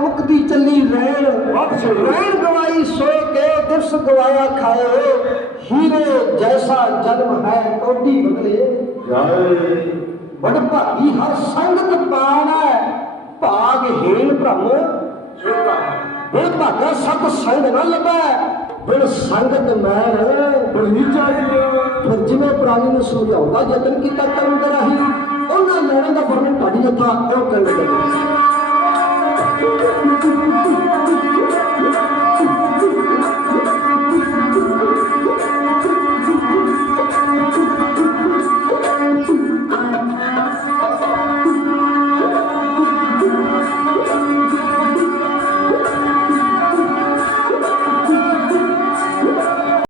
ਮੁਕਦੀ ਚੱਲੀ ਲੈਣ ਲੈਣ ਗਵਾਈ ਸੋ ਕੇ ਦਿਵਸ ਗਵਾਇਆ ਖਾਏ ਹੀਰੇ ਜੈਸਾ ਜਨਮ ਹੈ ਕੋਡੀ ਬਦਲੇ। ਜਾਏ ਬੜ ਭਾਗੀ ਹਰ ਸੰਗਤ ਪਾਣ ਹੈ। ਭਾਗ ਹੀਣ ਭ੍ਰਮ। ਜੁਗਾ ਇਹ ਭਾਗਾ ਸਤ ਸੰਗ ਨਾ ਲੱਭੈ। ਹੁਣ ਸੰਗਤ ਮੈਨ ਨੀਚਾ ਫਿਰ ਜਿਵੇਂ ਪ੍ਰਾਣੀ ਨੂੰ ਸਮਝਾਉਂਦਾ ਯਤਨ ਕੀਤਾ ਕਰਮ ਕਰਾਹੀ, ਉਹਨਾਂ ਲੈਣਾ ਦਾ ਵਰਣਨ ਤੁਹਾਡੀ ਅੱਖਾਂ ਉਹ ਕਰਨ ਲੱਗੇ